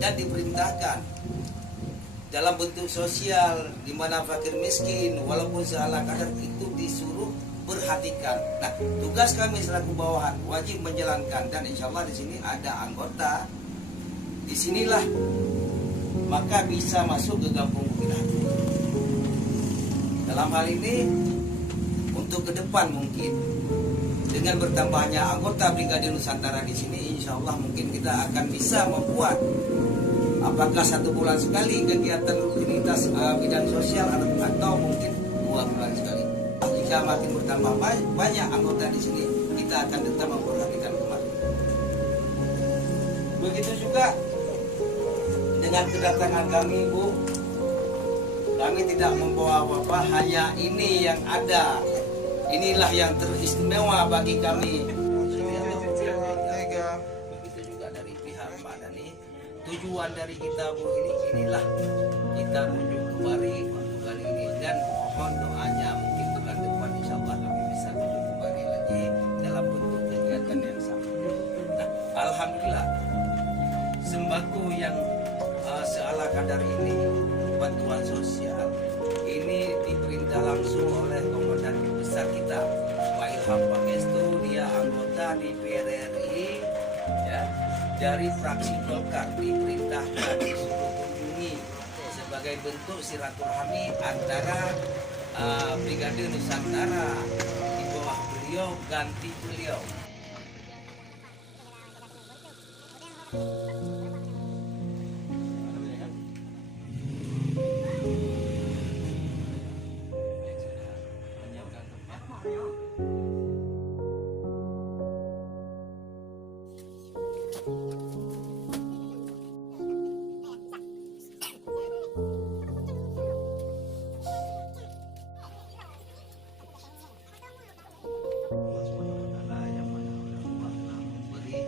dan diperintahkan dalam bentuk sosial, di mana fakir miskin walaupun seala kadar itu disuruh perhatikan. Nah, tugas kami selaku bawahan wajib menjalankan, dan insya Allah di sini ada anggota. Disinilah maka bisa masuk ke kampung Bukit Hati. Dalam hal ini untuk ke depan mungkin dengan bertambahnya anggota Brigade Nusantara di sini, insya Allah mungkin kita akan bisa membuat apakah 1 bulan sekali kegiatan rutinitas bidang sosial atau mungkin 2 bulan sekali. Jika makin bertambah banyak anggota di sini, kita akan tetap memperhatikan kembali. Begitu juga dengan kedatangan kami, Bu. Kami tidak membawa apa-apa, hanya ini yang ada. Inilah yang teristimewa bagi kami. Begitu juga dari pihak Pak Dhani. Tujuan dari kita, Bu, inilah kita menuju kembali untuk kali ini, dan mohon doanya mungkin bulan depan insya Allah kami bisa menuju kembali lagi dalam bentuk kegiatan yang sama. Nah, alhamdulillah sembako yang seala kadar ini, bantuan sosial ini diperintah langsung oleh Komandan Besar kita, Pak Ilham Pangestu. Dia anggota DPR RI ya, dari fraksi Golkar, diperintahkan disuruh kunjungi sebagai bentuk silaturahmi antara Brigade Nusantara di bawah beliau ganti beliau. Yang mana Allah memberi